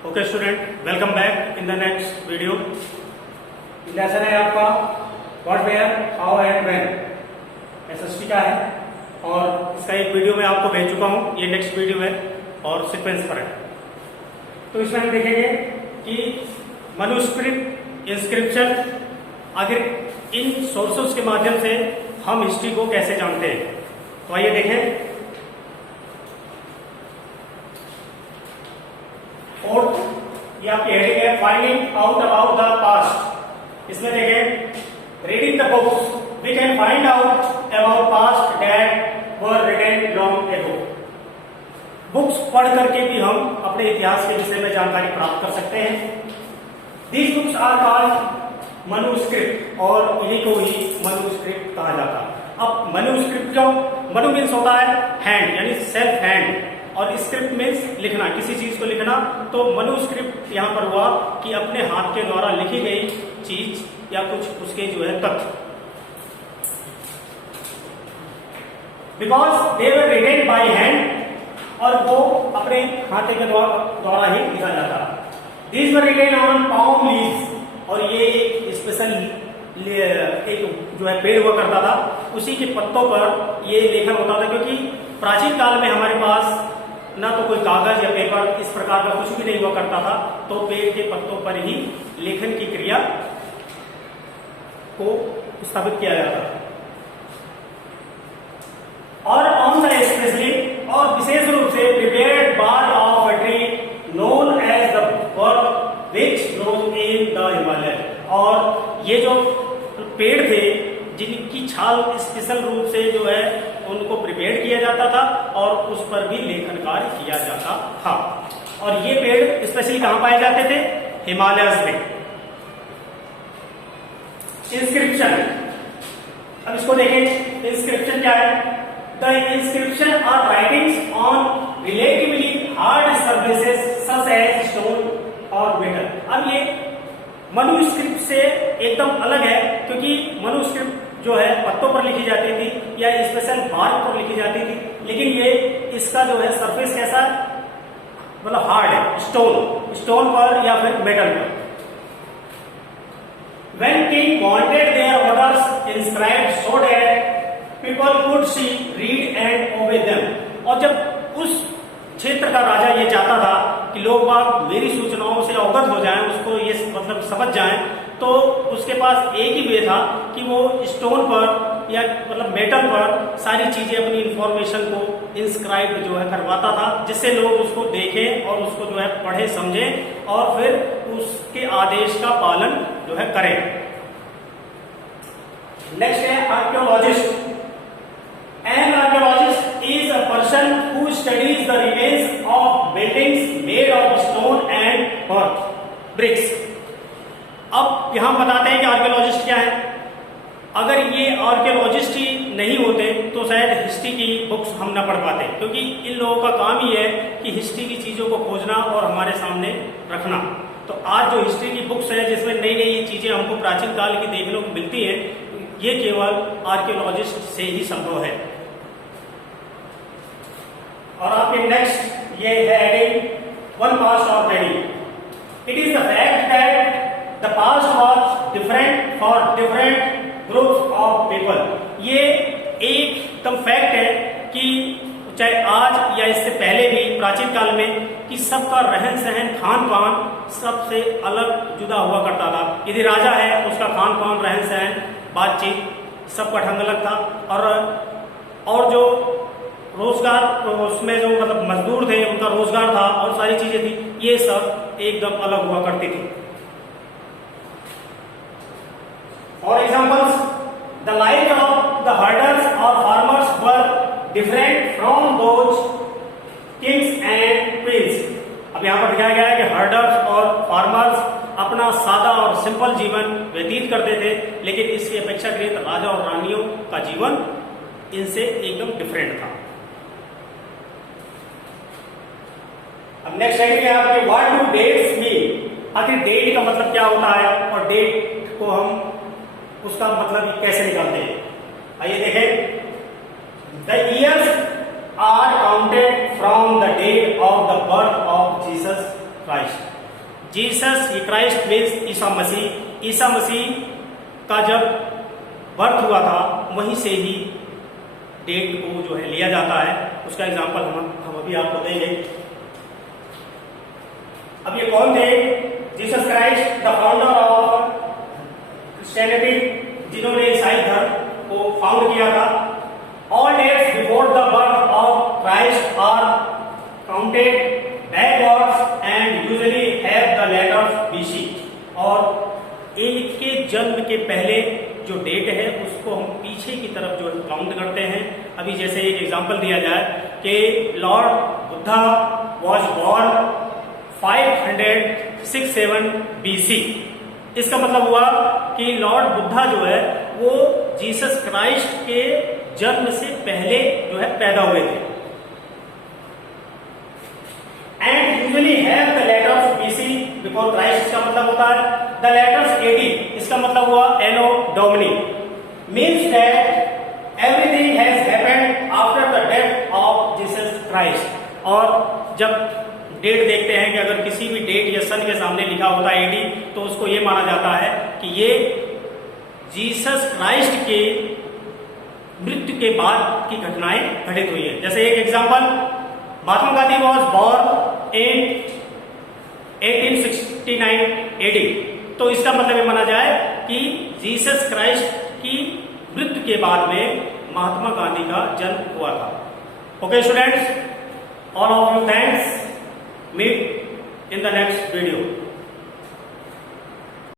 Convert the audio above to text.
Okay student, welcome back in the next video. Lesson है आपका what, where, how and when, SST का है और इसका एक वीडियो मैं आपको भेज चुका हूं। ये नेक्स्ट वीडियो है और सीक्वेंस पर है। तो इसमें हम देखेंगे कि मनुस्क्रिप्ट, इंस्क्रिप्शन, आखिर इन सोर्सेस के माध्यम से हम हिस्ट्री को कैसे जानते हैं। तो आइए देखें। और ये आपकी हेडिंग है finding out about the past. इसमें देखें, reading the books we can find out about past that were written long ago. Books पढ़ करके भी हम अपने इतिहास के विषय में जानकारी प्राप्त कर सकते हैं। These books are called manuscript और इन्हीं को ही मनुस्क्रिप्ट कहा जाता है। अब मनुस्क्रिप्ट जो मनु मीन्स होता है हैंड, यानी सेल्फ हैंड, और स्क्रिप्ट मीन्स लिखना, किसी चीज को लिखना। तो मनुस्क्रिप्ट यहां पर हुआ कि अपने हाथ के द्वारा लिखी गई चीज या कुछ उसके जो है तथ्य। Because they were written by hand, और वो अपने हाथे के द्वारा ही लिखा जाता। These were written on palm leaves, और ये एक स्पेशल एक जो है पेड़ हुआ करता था, उसी के पत्तों पर ये लेखन होता था। क्योंकि प्राचीन काल में हमारे पास ना तो कोई कागज या पेपर इस प्रकार का कुछ भी नहीं हुआ करता था, तो पेड़ के पत्तों पर ही लेखन की क्रिया को स्थापित किया जाता था। और ऑन द स्पेशली, और विशेष रूप से prepared bark of a tree known as the वर्क which grows in the Himalaya. और ये जो पेड़ थे जिनकी छाल स्पेशल रूप से जो है उनको प्रिपेयर किया जाता था और उस पर भी लेखन कार्य किया जाता था। और ये पेड़ स्पेशली कहां पाए जाते थे? हिमालयस में। इंस्क्रिप्शन, अब इसको देखें। इंस्क्रिप्शन क्या है? The inscription are writings on relatively hard surfaces such as stone और मेटल। अब ये मनुस्क्रिप्ट से एकदम अलग है, क्योंकि मनुस्क्रिप्ट जो है पत्तों पर लिखी जाती थी या स्पेशल बार्क पर लिखी जाती थी, लेकिन ये इसका जो है सरफेस कैसा, मतलब हार्ड है, स्टोन पर या फिर मेटल पर। When king wanted their orders inscribed so that people could see, read and obey them। और जब उस क्षेत्र का राजा ये चाहता था कि लोग बाग मेरी सूचनाओं से अवगत हो जाएं, उसको ये मतलब समझ जाएं, तो उसके पास एक ही वे था कि वो स्टोन पर या मतलब मेटल पर सारी चीजें अपनी इंफॉर्मेशन को इंस्क्राइब जो है करवाता था, जिससे लोग उसको देखें और उसको जो है पढ़े समझें और फिर उसके आदेश का पालन जो है करें। नेक्स्ट है archaeologist. An archaeologist is a person who studies the remains of buildings made of stone and bricks। अब यहां बताते हैं कि आर्कियोलॉजिस्ट क्या है। अगर ये आर्कियोलॉजिस्ट ही नहीं होते तो शायद हिस्ट्री की बुक्स हम न पढ़ पाते, क्योंकि इन लोगों का काम ही है कि हिस्ट्री की चीजों को खोजना और हमारे सामने रखना। तो आज जो हिस्ट्री की बुक्स है जिसमें नई नई चीजें हमको प्राचीन काल की देखने को मिलती हैं, ये केवल आर्कियोलॉजिस्ट से ही संभव है। और आपके नेक्स्ट ये है heading one past of many. It is the fact that the past was different for different groups of people. ये एकदम फैक्ट है कि चाहे आज या इससे पहले भी प्राचीन काल में कि सबका रहन सहन, खान पान सबसे अलग जुदा हुआ करता था। यदि राजा है उसका खान पान, रहन सहन, बातचीत सबका ढंग अलग था। और जो रोजगार, उसमें जो मतलब मजदूर थे उनका रोजगार था और सारी चीजें थी, ये सब एकदम अलग हुआ करती थी। For examples, the life of the herders और farmers were different from those kings and queens. अब यहाँ पर दिखाया गया है कि हर्डर्स और फार्मर्स अपना सादा और सिंपल जीवन व्यतीत करते थे, लेकिन इसकी अपेक्षाकृत राजा और रानियों का जीवन इनसे एकदम डिफरेंट था। अब नेक्स्ट आइडिया है आपके व्हाट डू डेट्स मीन। आखिर डेट का मतलब क्या होता है और डेट को हम उसका मतलब कैसे निकालते हैं। आइए देखें। The years are counted from the date of the birth of Jesus Christ. Jesus Christ means Isa Masih. Isa Masih का जब बर्थ हुआ था वहीं से ही डेट को जो है लिया जाता है। उसका एग्जांपल हम अभी आपको देंगे। अब ये कौन थे? Jesus Christ, the founder of Christianity, जिन्होंने ईसाई धर्म को फाउंड किया था। All dates before the birth of Christ are counted backwards and usually have the letters BC. और इनके जन्म के पहले जो डेट है उसको हम पीछे की तरफ जो काउंट करते हैं। अभी जैसे एक एग्जांपल दिया जाए कि Lord Buddha was born 567 BC। इसका मतलब हुआ कि लॉर्ड बुद्धा जो है वो जीसस क्राइस्ट के जन्म से पहले जो है पैदा हुए थे। And usually have the letters BC before Christ. इसका मतलब होता है द लेटर्स AD। इसका मतलब हुआ anno domini, means that everything has happened after the death of Jesus Christ. और जब डेट देखते हैं कि अगर किसी भी डेट या सन के सामने लिखा होता है AD, तो उसको ये माना जाता है कि ये जीसस क्राइस्ट के मृत्यु के बाद की घटनाएं घटित हुई है। जैसे एक example, Mahatma Gandhi was born in 1869 AD। तो इसका मतलब ये माना जाए कि जीसस क्राइस्ट की मृत्यु के बाद में महात्मा गांधी का जन्म हुआ था। Okay students, all of you thanks. Meet in the next video.